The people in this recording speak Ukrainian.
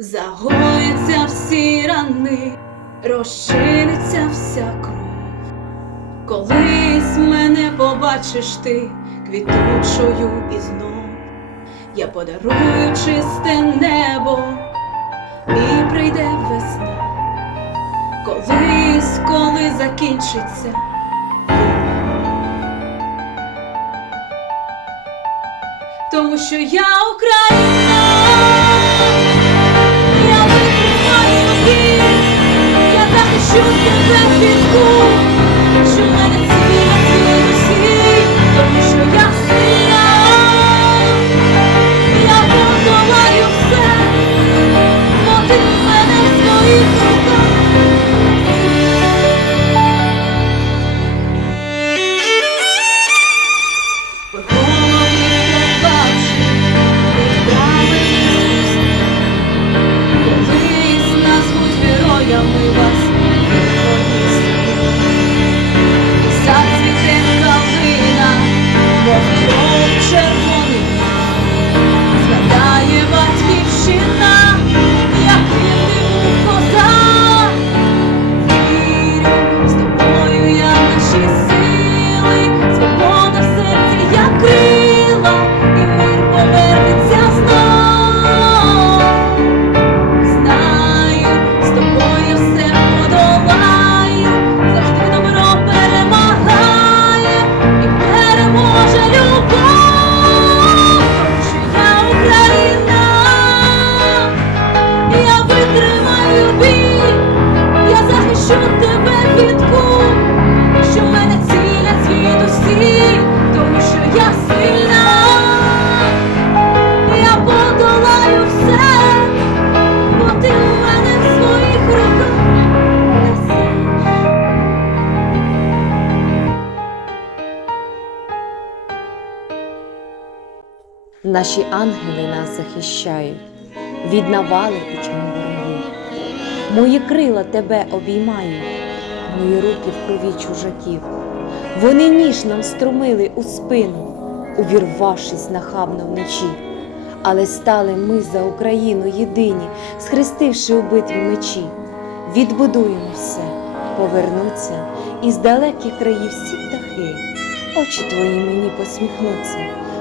Загояться всі рани, розчиниться вся кров. Колись мене побачиш ти квітучою і знов. Я подарую чисте небо, і прийде весна. Колись, коли закінчиться. Тому що я Україна, Наші ангели нас захищають від навали і тьми. Мої крила тебе обіймають, мої руки в крові чужаків. Вони ніж нам струмили у спину, увірвавшись нахабно вночі. Але стали ми за Україну єдині, схрестивши у битві мечі. Відбудуємо все, повернуться із далеких країв всі птахи. Очі твої мені посміхнуться,